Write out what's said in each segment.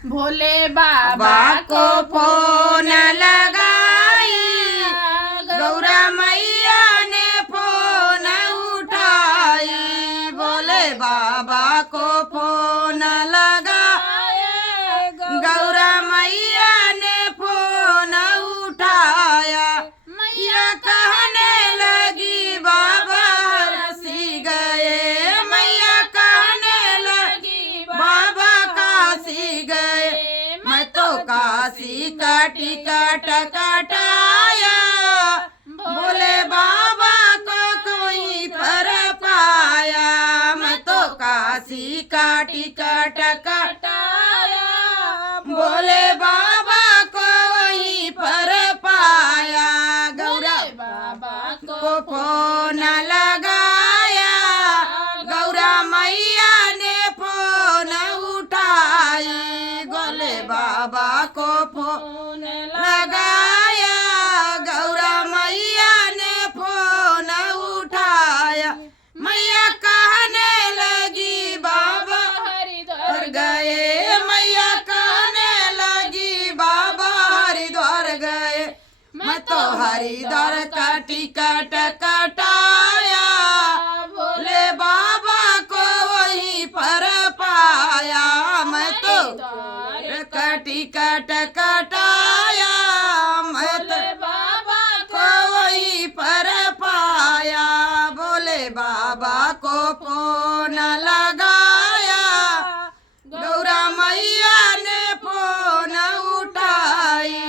भोले बाबा बाबा को फोन लगाई, गौरा मैया ने फोन उठाई। भोले बाबा को फोन लगाया, गौरा मैया ने फोन उठाया। मैया कहने लगी बाबा हंसी गए, मैया कहने लगी बाबा काशी गए। मैं तो काशी का टिकट कटाया, भोले बाबा को कोई पर पाया। मैं तो काशी का टिकट कटाया, भोले बाबा को वहीं पर पाया। गौरा बाबा को फोन लगाया, गौरा मैया ने फोन उठाई। भोले बाबा को फोन लगाया, गौरा मैया ने फोन उठाया। मैया कहने लगी बाबा हरिद्वार गए, मैया कहने लगी बाबा हरिद्वार गए। मैं तो हरिद्वार का टिकट कटाया, भोले बाबा को वहीं पर पाया। मैं तो का टिकट कटाया, मैं तो बाबा को वहीं पर पाया। भोले बाबा को फोन लगाया, गौरा मैया ने फोन उठाई।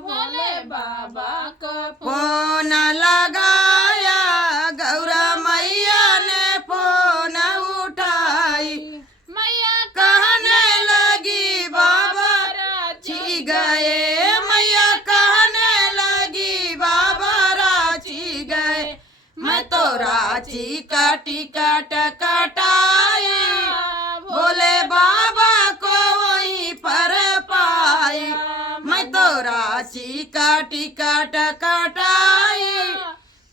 भोले बाबा को फोन लगाया, गौरा मैया ने फोन उठाई। मैया कहने लगी बाबा रांची गए, मैया कहने लगी बाबा रांची गए। मैं तो रांची का टिकट कटाई, भोले बाबा को वहीं पर पाई। मैं तो रांची का टिकट कटाई,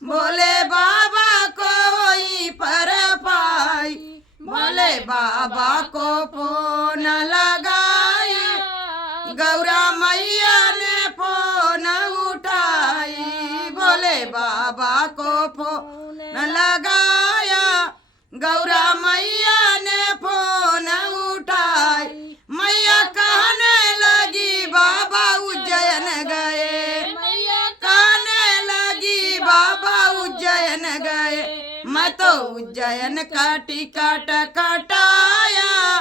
भोले बाबा को वहीं पर पाई। भोले बाबा को फोन लगाई, गौरा मैया ने फोन उठाई। भोले बाबा को फोन लगाया, गौरा मैया ने फोन उठाई। मैया कहने लगी बाबा उज्जैन गए, मैया कहने लगी बाबा उज्जैन गए। मैं तो उज्जैन का टिकट कटाया,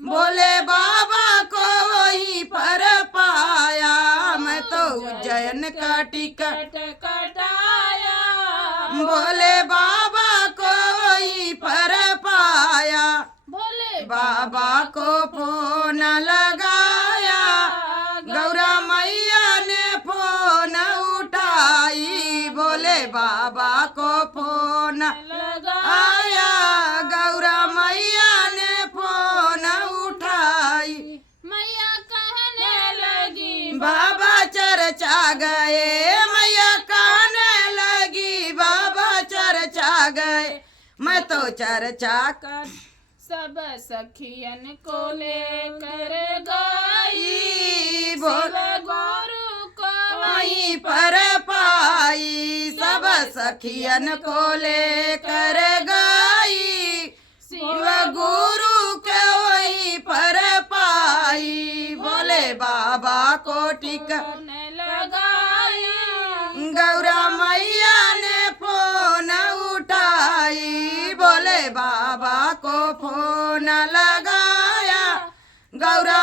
भोले बाबा को वहीं पर पाया। मैं तो उज्जैन का टिकट कटाया, भोले बाबा को वहीं पर पाया। भोले बाबा को फोन लगाया, गौरा मैया ने फोन उठाई। भोले बाबा को फोन आया, गौरा मैया ने फोन उठाई। मैया कहने लगी बाबा चर्चा गए, मैया कहने लगी बाबा चर्चा गए। मैं तो चर्चा कर सब सखियन को लेकर गई, बोल गुरु को वहीं पर पाई। सब सखियन को लेकर गई, शिव गुरु के वहीं पर पाई। भोले बाबा को टिकट लगाई, गौरा मैया ने फोन उठाई। भोले बाबा को फोन लगाया, गौरा